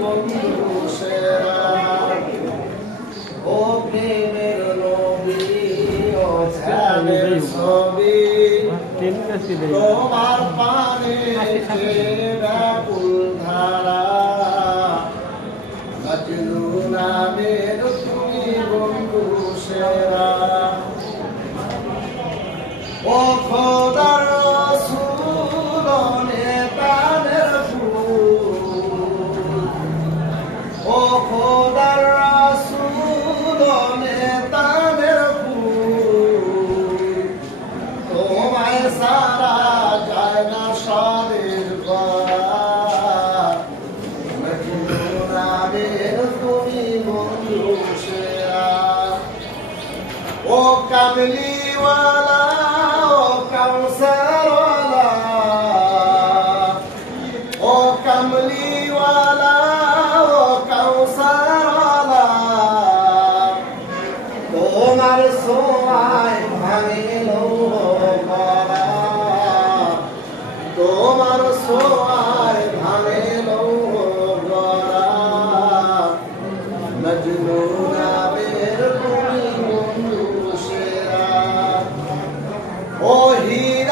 বন্ধু সেরা ও প্রেমের নবী ও ধ্যানের ছবি তোমার পানে ব্যাকুল ধারা মজনু নামের তুমি বন্ধু সেরা ও খোদার রাসূল নেতানের ফুল ও খোদার রাসূল নেতানের ফুল তোমায় সারা যায় না সাদের ঘর মজনু নামের তুমি বন্ধু সেরা ও কামলিওয়ালা ও কাউসারওয়ালা ও কামলিওয়ালা ও কাউসারওয়ালা তোমার সোয়ায় ভাঙিল গলা তোমার সোয়ায় ভাঙিল গলা মজনু নামের তুমি বন্ধু সেরা ও হীরা